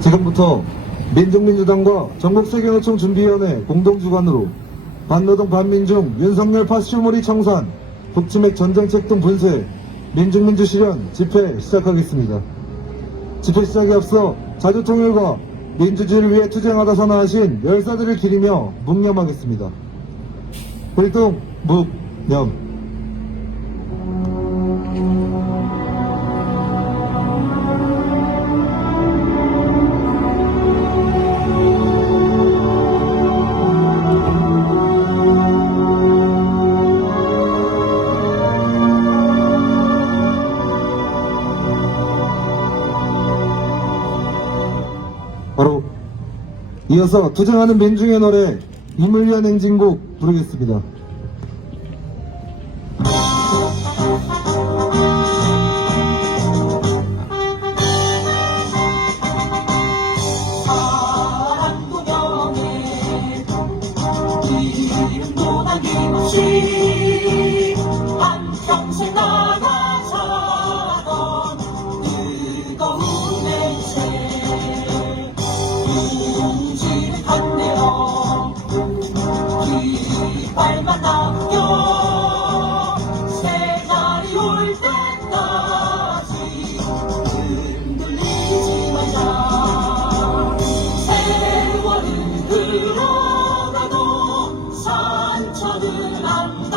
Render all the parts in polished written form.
지금부터 민중민주당과 전국세계노총 준비위원회 공동주관으로 반노동 반민중 윤석열 파쇼머리 청산 북치맥 전쟁책 등 분쇄 민중민주 실현 집회 시작하겠습니다. 집회 시작에 앞서 자주통일과 민주주의를 위해 투쟁하다 선언하신 열사들을 기리며 묵념하겠습니다. 불동 묵념. 바로 이어서 투쟁하는 민중의 노래 힘을 위한 행진곡 부르겠습니다. 한평생 나가자던 뜨거운 냄새 눈치를 건네어 깃발만 남겨 새날이 올 때까지 흔들리지 말자. 세월은 흘러가도 상처는 안다.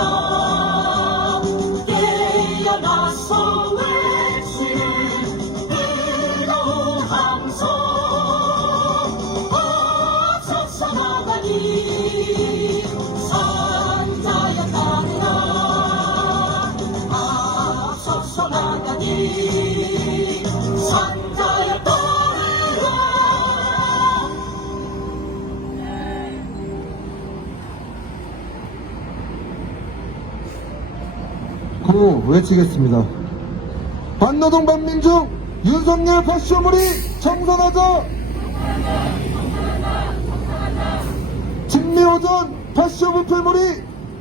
깨어나서 외칠 뜨거운 함성 앞서서 나가니 산자야 따르라. 앞서서 나가니 산자야 따르라. 구호 외치겠습니다. 반노동 반민중 윤석열 파쇼머리 청산하자. 진미호전 파쇼부패머리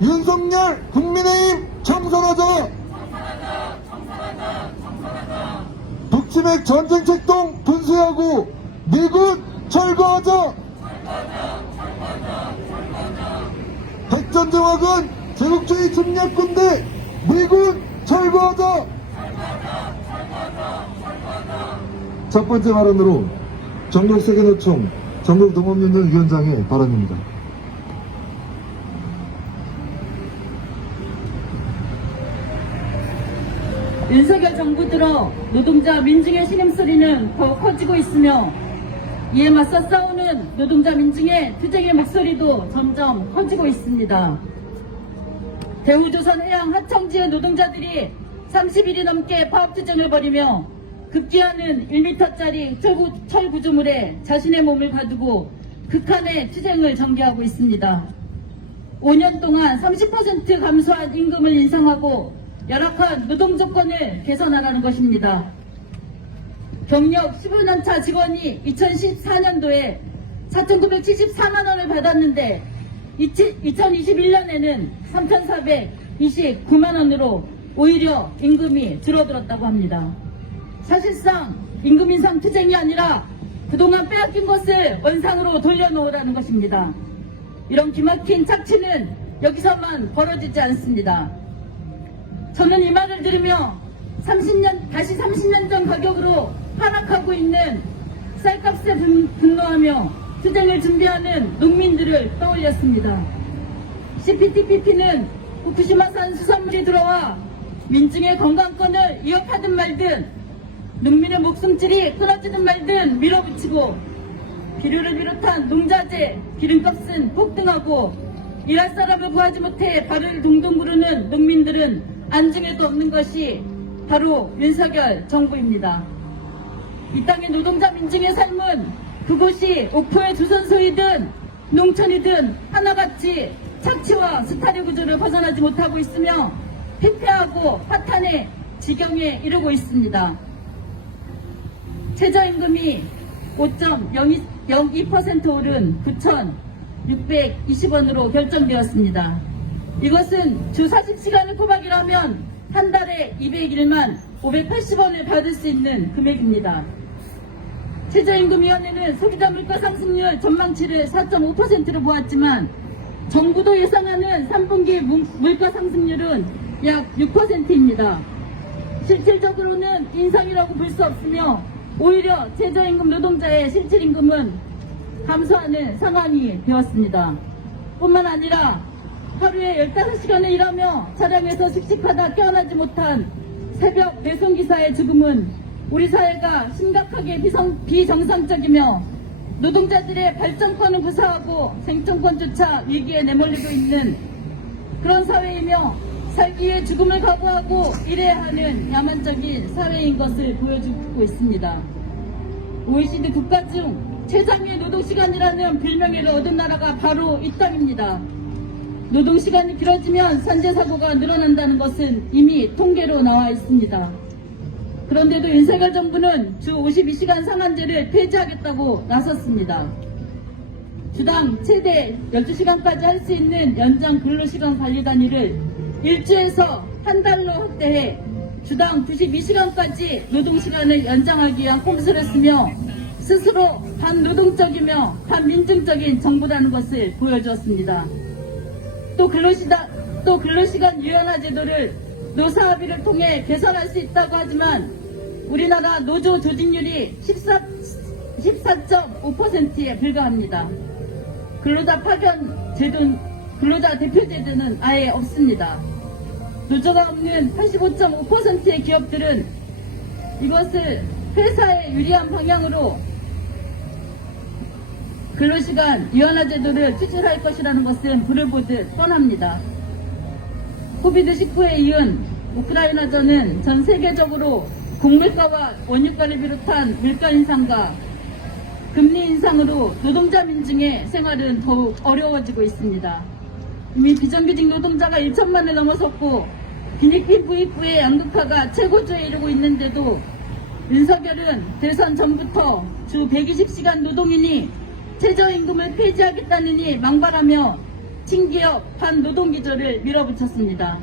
윤석열 국민의힘 청산하자. 북치맥 전쟁책동 분쇄하고 미군 철거하자. 백전정학은 제국주의 침략군대 미군 철거하자. 첫 번째 발언으로 전국세계노총 전국동업윤전위원장의 발언입니다. 윤석열 정부 들어 노동자 민중의 신음소리는 더욱 커지고 있으며 이에 맞서 싸우는 노동자 민중의 투쟁의 목소리도 점점 커지고 있습니다. 대우조선해양 하청지의 노동자들이 30일이 넘게 파업투쟁을 벌이며 급기야는 1m짜리 철구조물에 자신의 몸을 가두고 극한의 투쟁을 전개하고 있습니다. 5년 동안 30% 감소한 임금을 인상하고 열악한 노동조건을 개선하라는 것입니다. 경력 15년차 직원이 2014년도에 4,974만 원을 받았는데 2021년에는 3,429만 원으로 오히려 임금이 줄어들었다고 합니다. 사실상 임금 인상 투쟁이 아니라 그동안 빼앗긴 것을 원상으로 돌려놓으라는 것입니다. 이런 기막힌 착취는 여기서만 벌어지지 않습니다. 저는 이 말을 들으며 다시 30년 전 가격으로 하락하고 있는 쌀값에 분노하며 투쟁을 준비하는 농민들을 떠올렸습니다. CPTPP는 후쿠시마산 수산물이 들어와 민중의 건강권을 위협하든 말든 농민의 목숨줄이 끊어지든 말든 밀어붙이고 비료를 비롯한 농자재, 기름값은 폭등하고 일할 사람을 구하지 못해 발을 동동 구르는 농민들은 안중에도 없는 것이 바로 윤석열 정부입니다. 이 땅의 노동자 민중의 삶은 그곳이 옥포의 조선소이든 농촌이든 하나같이 착취와 스타일 구조를 벗어나지 못하고 있으며 피폐하고 파탄의 지경에 이르고 있습니다. 최저임금이 5.02% 오른 9,620원으로 결정되었습니다. 이것은 주 40시간을 꼬박이라면 한 달에 201만 580원을 받을 수 있는 금액입니다. 최저임금위원회는 소비자 물가 상승률 전망치를 4.5%로 보았지만 정부도 예상하는 3분기 물가 상승률은 약 6%입니다. 실질적으로는 인상이라고 볼 수 없으며 오히려 최저임금 노동자의 실질임금은 감소하는 상황이 되었습니다. 뿐만 아니라 하루에 15시간을 일하며 차량에서 씩씩하다 깨어나지 못한 새벽 배송기사의 죽음은 우리 사회가 심각하게 비정상적이며 노동자들의 발전권을 구사하고 생존권조차 위기에 내몰리고 있는 그런 사회이며 살기 위해 죽음을 각오하고 일해야 하는 야만적인 사회인 것을 보여주고 있습니다. OECD 국가 중 최장의 노동시간이라는 별명을 얻은 나라가 바로 이 땅입니다. 노동시간이 길어지면 산재사고가 늘어난다는 것은 이미 통계로 나와 있습니다. 그런데도 윤석열 정부는 주 52시간 상한제를 폐지하겠다고 나섰습니다. 주당 최대 12시간까지 할 수 있는 연장 근로시간 관리 단위를 1주에서 한 달로 확대해 주당 92시간까지 노동시간을 연장하기 위한 꼼수를 쓰며 스스로 반노동적이며 반민중적인 정부라는 것을 보여주었습니다. 또 근로시간 유연화 제도를 노사합의를 통해 개선할 수 있다고 하지만 우리나라 노조 조직률이 14.5%에 불과합니다. 근로자 대표 제도는 아예 없습니다. 노조가 없는 85.5%의 기업들은 이것을 회사에 유리한 방향으로 근로시간 유연화 제도를 추진할 것이라는 것은 불을 보듯 뻔합니다. 코비드19에 이은 우크라이나전은 전 세계적으로 곡물가와 원유가를 비롯한 물가 인상과 금리 인상으로 노동자 민중의 생활은 더욱 어려워지고 있습니다. 이미 비정규직 노동자가 1천만을 넘어섰고 비니피 부익부의 양극화가 최고조에 이르고 있는데도 윤석열은 대선 전부터 주 120시간 노동이니 최저임금을 폐지하겠다느니 망발하며 친기업 반노동기조를 밀어붙였습니다.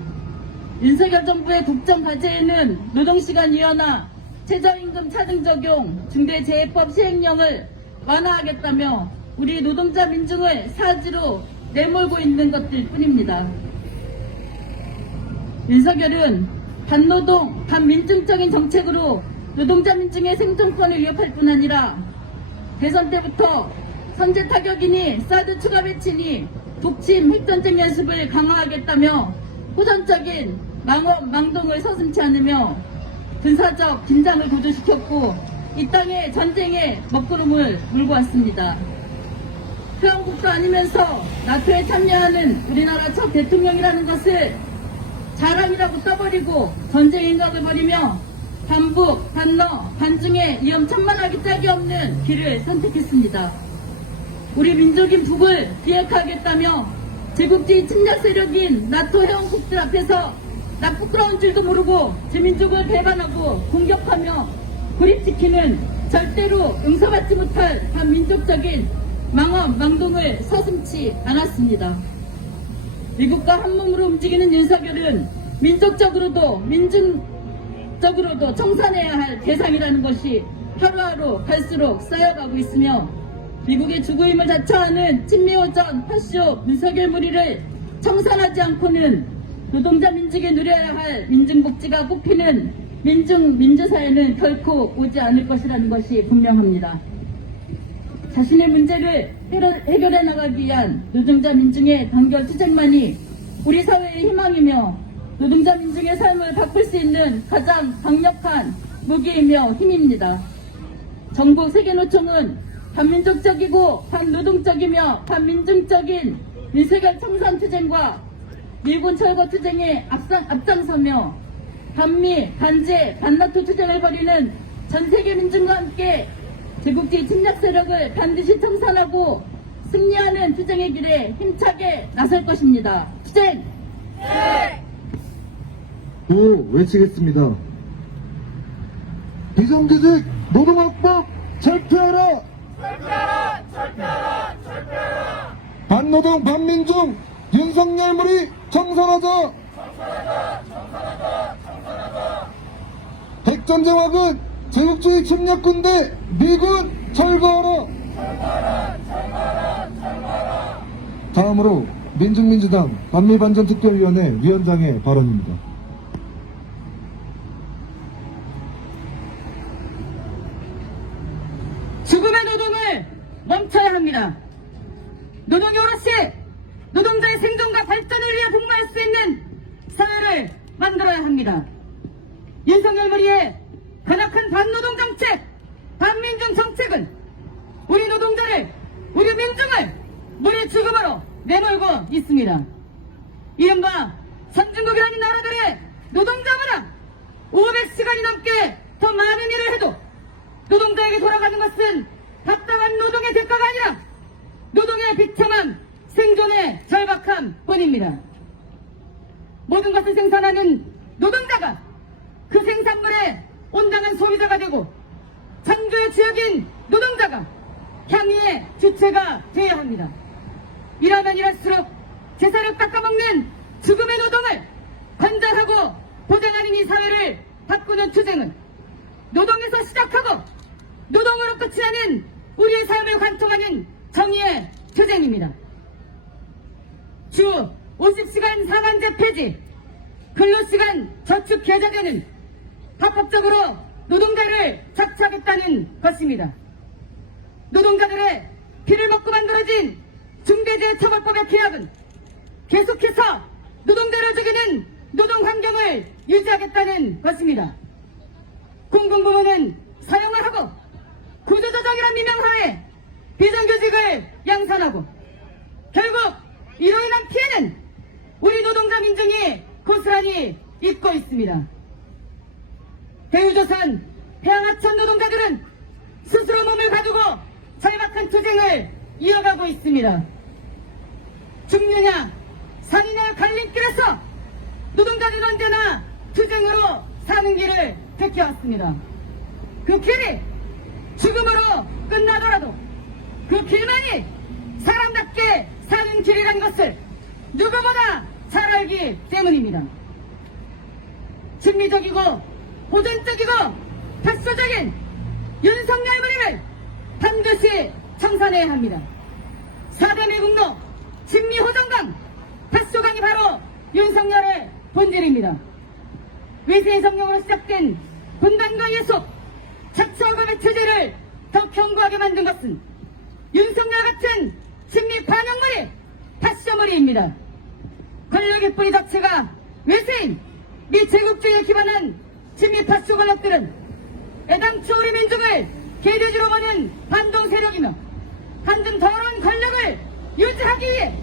윤석열 정부의 국정 과제에는 노동시간 유연화, 최저임금 차등 적용, 중대재해법 시행령을 완화하겠다며 우리 노동자 민중을 사지로 내몰고 있는 것들 뿐입니다. 윤석열은 반노동, 반민중적인 정책으로 노동자 민중의 생존권을 위협할 뿐 아니라 대선 때부터 선제 타격이니 사드 추가 배치니 독침 핵전쟁 연습을 강화하겠다며 호전적인 망업, 망동을 서슴지 않으며 군사적 긴장을 고조시켰고 이 땅에 전쟁의 먹구름을 물고 왔습니다. 회원국도 아니면서 나토에 참여하는 우리나라 첫 대통령이라는 것을 자랑이라고 떠버리고 전쟁 행각을 벌이며 반북, 반러, 반중의 위험천만하기 짝이 없는 길을 선택했습니다. 우리 민족인 북을 비핵화하겠다며 제국주의 침략 세력인 나토 회원국들 앞에서 나 부끄러운 줄도 모르고 제 민족을 배반하고 공격하며 고립시키는 절대로 용서받지 못할 반민족적인 망언, 망동을 서슴지 않았습니다. 미국과 한몸으로 움직이는 윤석열은 민족적으로도 민중적으로도 청산해야 할 대상이라는 것이 하루하루 갈수록 쌓여가고 있으며 미국의 주구임을 자처하는 친미오전 파쇼 윤석열 무리를 청산하지 않고는 노동자 민중이 누려야 할 민중복지가 꼽히는 민주사회는 결코 오지 않을 것이라는 것이 분명합니다. 자신의 문제를 해결해 나가기 위한 노동자 민중의 단결 투쟁만이 우리 사회의 희망이며 노동자 민중의 삶을 바꿀 수 있는 가장 강력한 무기이며 힘입니다. 정부 세계노총은 반민족적이고 반노동적이며 반민중적인 윤석열 청산 투쟁과 일본 철거 투쟁에 앞장서며 반미, 반제, 반나토 투쟁을 벌이는 전 세계 민중과 함께 제국주의 침략 세력을 반드시 청산하고 승리하는 투쟁의 길에 힘차게 나설 것입니다. 투쟁! 또 외치겠습니다. 비정규직 노동학법 철폐하라! 반노동 반민중 윤석열 무리 청산하자! 핵전쟁 화근 제국주의 침략군대 미군 철거하라! 다음으로 민중민주당 반미반전특별위원회 위원장의 발언입니다. 죽음의 노동을 멈춰야 합니다. 노동이 오롯이 노동자의 생존과 발전을 위해 복무할 수 있는 사회를 만들어야 합니다. 윤석열 머리의 가나큰 반노동 정책, 반민중 정책은 우리 노동자를, 우리 민중을 무리 죽음으로 내몰고 있습니다. 이른바 선진국이라는 나라들의 노동자보다 500시간이 넘게 더 많은 일을 해도 노동자에게 돌아가는 것은 답답한 노동의 대가가 아니라 노동의 비참함, 생존의 절박함 뿐입니다. 모든 것을 생산하는 노동자가 그 생산물의 온당한 소비자가 되고 창조의 주역인 노동자가 향유의 주체가 되어야 합니다. 일하면 일할수록 제사를 깎아먹는 죽음의 노동을 관장하고 보장하는 이 사회를 바꾸는 투쟁은 노동에서 시작하고 노동으로 끝이 나는 우리의 삶을 관통하는 정의의 투쟁입니다. 주 50시간 상한제 폐지, 근로시간 저축 계좌제는 합법적으로 노동자를 착취하겠다는 것입니다. 노동자들의 피를 먹고 만들어진 중대재해처벌법의 계약은 계속해서 노동자를 죽이는 노동 환경을 유지하겠다는 것입니다. 공공부문은 사용을 하고 구조조정이란 미명하에 비정규직을 양산하고 결국 이로 인한 피해는 우리 노동자 민중이 고스란히 입고 있습니다. 대우조선, 해양하천 노동자들은 스스로 몸을 가두고 절박한 투쟁을 이어가고 있습니다. 죽느냐 사느냐의 갈림길에서 노동자들은 언제나 투쟁으로 사는 길을 택해왔습니다. 그 길이 죽음으로 끝나더라도 그 길만이 사람답게 사는 길이란 것을 누구보다 잘 알기 때문입니다. 심리적이고 호전적이고 패소적인 윤석열 무리를 반드시 청산해야 합니다. 4대 매국노 심리호전강 패소강이 바로 윤석열의 본질입니다. 외세의 정령으로 시작된 분단과 예속, 착취와감의 체제를 더 견고하게 만든 것은 윤석열 같은 심리 반영머리, 패쇼머리입니다. 권력의 뿌리 자체가 외세인 미 제국주의에 기반한 심리 패쇼 권력들은 애당초 우리 민중을 개돼지로 보는 반동 세력이며 한등 더러운 권력을 유지하기 위해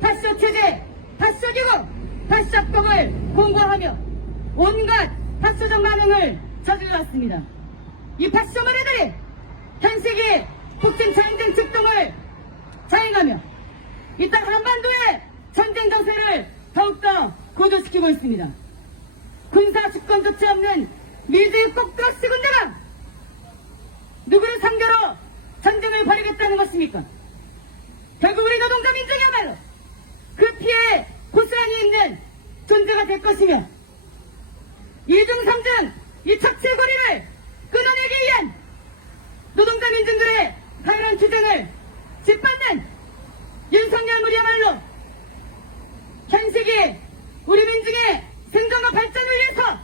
패쇼 체제, 패쇼 기구, 패쇼 악법을 공고하며 온갖 패쇼적 만행을 저질렀습니다. 이 패쇼머리들이 현 세기 북진 전쟁 직동을 자행하며 이 땅 한반도의 전쟁 정세를 더욱더 고조시키고 있습니다. 군사 주권조차 없는 미주의 꼭두각시 군대가 누구를 상대로 전쟁을 벌이겠다는 것입니까? 결국 우리 노동자 민중이야말로 그 피해에 고스란히 있는 존재가 될 것이며 이중 삼중 이 착취고리를 끊어내기 위한 노동자 민중들의 가열한 투쟁을 짓밟는 윤석열 무리야말로 현 세기 우리 민중의 생존과 발전을 위해서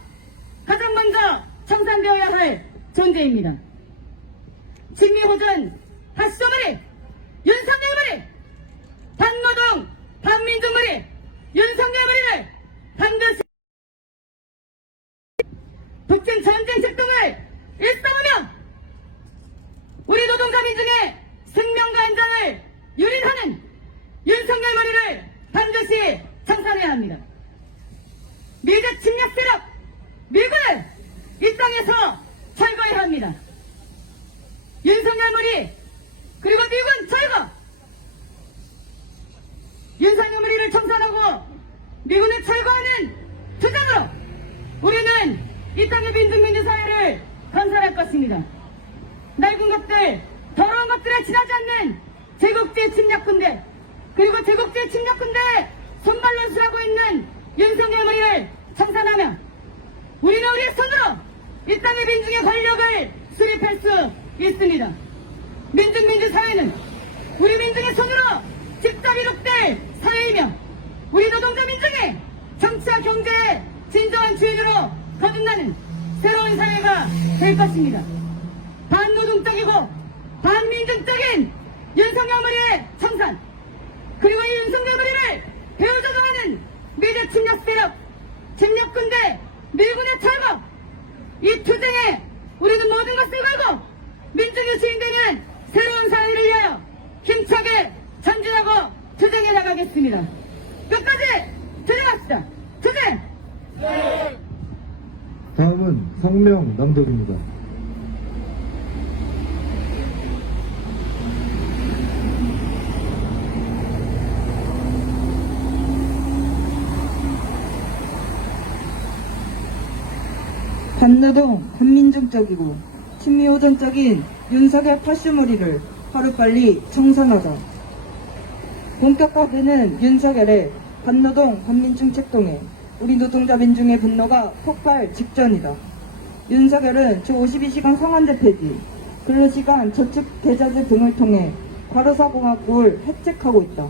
가장 먼저 청산되어야 할 존재입니다. 친미호전, 패쇼무리, 윤석열무리, 반노동, 반민중무리, 윤석열무리를 반드시 북진 전쟁 직동을 일삼으며 우리 노동자 민중의 생명과 안전을 유린하는 윤석열무리를 반드시 청산해야 합니다. 미제 침략 세력 미군을 이 땅에서 철거해야 합니다. 윤석열무리 그리고 미군 철거, 윤석열무리를 청산하고 미군을 철거하는 투쟁으로 우리는 이 땅의 민중민주 사회를 건설할 것입니다. 낡은 것들, 더러운 것들에 지나지 않는 제국주의 침략군대 그리고 제국주의 침략군대의 손발론수하고 있는 윤석열 무리를 청산하며 우리는 우리의 손으로 이 땅의 민중의 권력을 수립할 수 있습니다. 민주사회는 우리 민중의 손으로 직접 이룩될 사회이며 우리 노동자 민중의 정치와 경제의 진정한 주인으로 거듭나는 새로운 사회가 될 것입니다. 반노동적이고 반민중적인 윤석열 머리의 청산, 그리고 이 윤석열 머리를 배후조종하는 미래 침략 세력, 침략군대, 미군의 철거, 이 투쟁에 우리는 모든 것을 걸고 민중이 주인되는 새로운 사회를 위하여 힘차게 전진하고 투쟁해 나가겠습니다. 끝까지 투쟁합시다. 투쟁! 다음은 성명 낭독입니다. 반노동, 반민중적이고 친미호전적인 윤석열 파쇼머리를 하루빨리 청산하자. 본격화되는 윤석열의 반노동, 반민중 책동에 우리 노동자 민중의 분노가 폭발 직전이다. 윤석열은 주 52시간 상한제 폐지, 근로시간 저축 계좌제 등을 통해 과로사공학국을 획책하고 있다.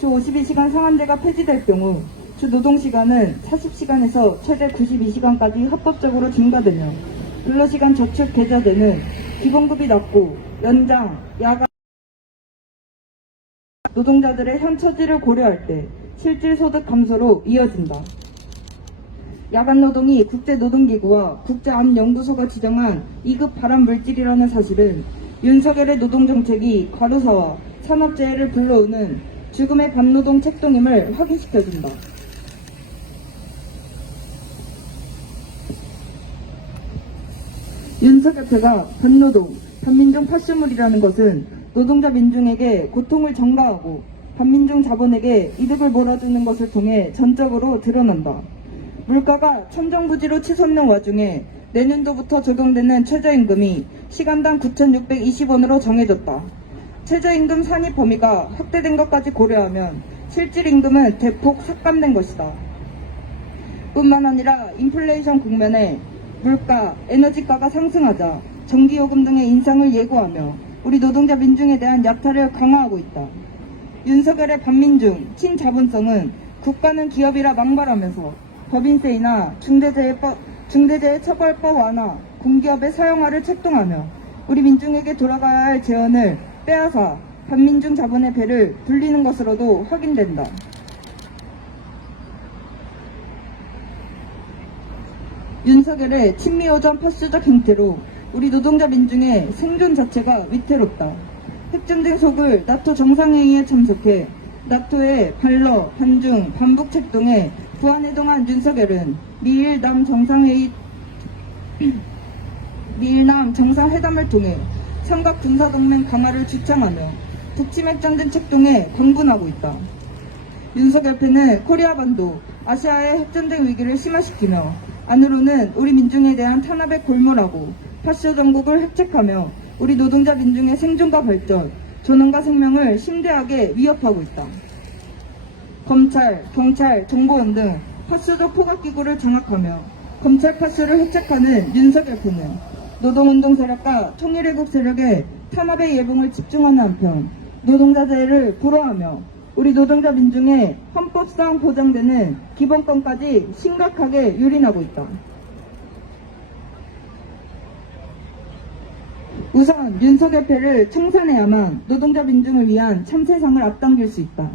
주 52시간 상한제가 폐지될 경우 주 노동시간은 40시간에서 최대 92시간까지 합법적으로 증가되며 근로시간 저축 계좌제는 기본급이 낮고 연장, 야간 노동자들의 현 처지를 고려할 때 실질 소득 감소로 이어진다. 야간 노동이 국제노동기구와 국제암연구소가 지정한 2급 발암 물질이라는 사실은 윤석열의 노동정책이 과로사와 산업재해를 불러오는 죽음의 반노동 책동임을 확인시켜준다. 윤석열패가 반노동, 반민중 파쇼물이라는 것은 노동자 민중에게 고통을 전가하고 반민중 자본에게 이득을 몰아주는 것을 통해 전적으로 드러난다. 물가가 천정부지로 치솟는 와중에 내년도부터 적용되는 최저임금이 시간당 9,620원으로 정해졌다. 최저임금 산입 범위가 확대된 것까지 고려하면 실질임금은 대폭 삭감된 것이다. 뿐만 아니라 인플레이션 국면에 물가, 에너지가가 상승하자 전기요금 등의 인상을 예고하며 우리 노동자 민중에 대한 약탈을 강화하고 있다. 윤석열의 반민중, 친자본성은 국가는 기업이라 망발하면서 법인세이나 중대재해처벌법 완화, 공기업의 사용화를 책동하며 우리 민중에게 돌아가야 할 재원을 빼앗아 반민중 자본의 배를 불리는 것으로도 확인된다. 윤석열의 친미호전 파쇼적 행태로 우리 노동자 민중의 생존 자체가 위태롭다. 핵전쟁 속을 나토 정상회의에 참석해 나토의 반러, 반중, 반북 책동에 부안해동한 윤석열은 미일남 정상회담을 통해 삼각 군사동맹 강화를 주창하며 북침핵전쟁 책동에 광분하고 있다. 윤석열패는 코리아 반도, 아시아의 핵전쟁 위기를 심화시키며 안으로는 우리 민중에 대한 탄압에 골몰하고 파쇼 정국을 획책하며 우리 노동자 민중의 생존과 발전, 존엄과 생명을 심대하게 위협하고 있다. 검찰, 경찰, 정보원 등 파쇼적 포괄기구를 장악하며 검찰 파쇼를 획책하는 윤석열패는 노동운동 세력과 통일애국 세력의 탄압의 예봉을 집중하는 한편 노동자 자유를 불허하며 우리 노동자 민중의 헌법상 보장되는 기본권까지 심각하게 유린하고 있다. 우선 윤석열패를 청산해야만 노동자 민중을 위한 참세상을 앞당길 수 있다.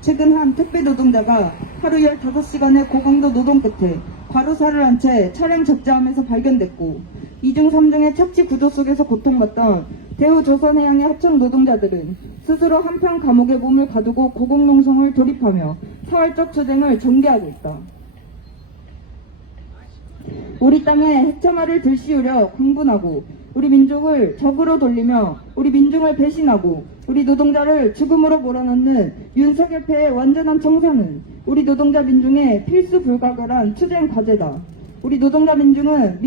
최근 한 택배 노동자가 하루 15시간의 고강도 노동 끝에 과로사를 한 채 차량 적재함에서 발견됐고 2중 3중의 착취 구조 속에서 고통받던 대우조선해양의 하청 노동자들은 스스로 한편 감옥에 몸을 가두고 고공농성을 돌입하며 사활적 투쟁을 전개하고 있다. 우리 땅에 핵참화를 들씌우려 광분하고 우리 민족을 적으로 돌리며 우리 민중을 배신하고 우리 노동자를 죽음으로 몰아넣는 윤석열패의 완전한 청산은 우리 노동자 민중의 필수 불가결한 투쟁 과제다. 우리 노동자 민중은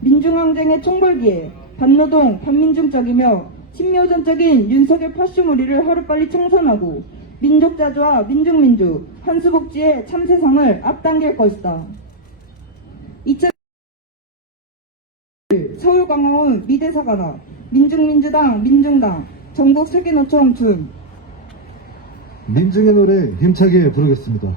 민중항쟁의 총벌기에 반노동, 반민중적이며 친미호전적인 윤석열 파쇼무리를 하루빨리 청산하고 민족자주와 민중민주, 한수복지의 참세상을 앞당길 것이다. 서울광화원 미대사관아, 민중민주당, 민중당, 전국 세계노총 준. 민중의 노래 힘차게 부르겠습니다.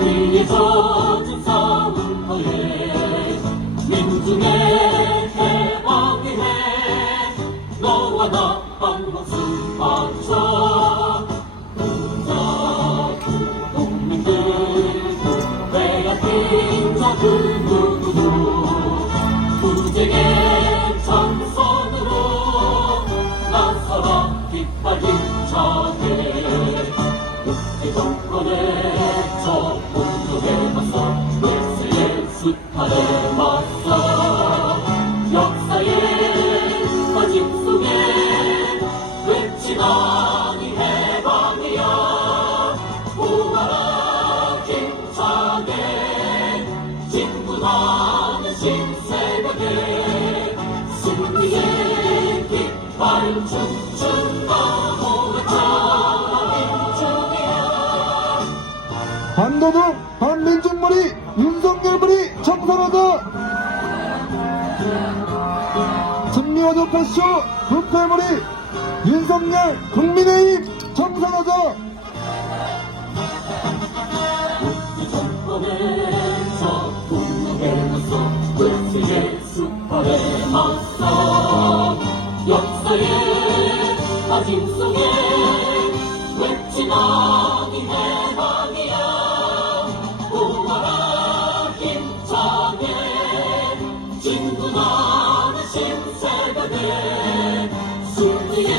이 젖은 싸움터에 민중의 해방을 해 너와 나 한 목숨 바쳐 부자 국민들 빼앗긴 자 그 누구도 투쟁의 전선으로 나서라 깃발 힘차게 국제 정권의 저 공격에 맞서 열세의 수탈에 맞서 역사의 마집 속에 외치던 이 해방이야 오가라 힘차게 진군하는 신세대에 승리의 깃발 춤춘다 반노동 반민중머리 윤석열머리 청산하자. 승리와도 패쇼 부패머리 윤석열 국민의힘 청산하자. 이 정권에서 국민에 맞서 외세의 수탈에 맞서 역사의 아짐 속에 외치던 이 해방이야 오가라 힘차게 진군하는 신세대에 승리의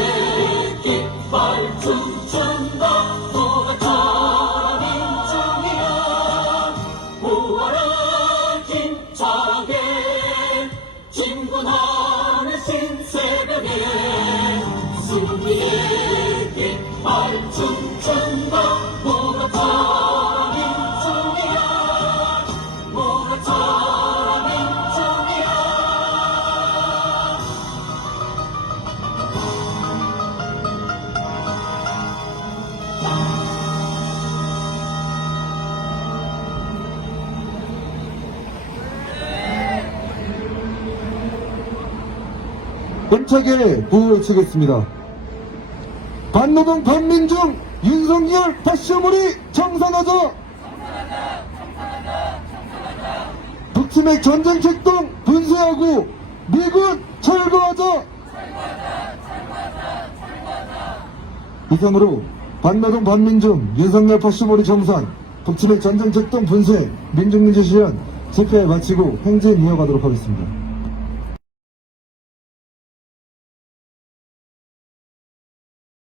깃발 춤춘다 도가처럼 민중이야 모아라 힘차게 진군하는 신세대에 승리의 깃발 춤춘다 모아처럼 민중이야 모아처럼 민중이야 힘차게 구호를 치겠습니다. 반노동 반민중 윤석열 패쇼머리 청산하자. 북침의 전쟁 책동 분쇄하고 미군 철거하자. 이상으로 반노동 반민중 윤석열 패쇼머리 청산 북침의 전쟁 책동 분쇄 민중민주 실현 집회 마치고 행진 이어가도록 하겠습니다.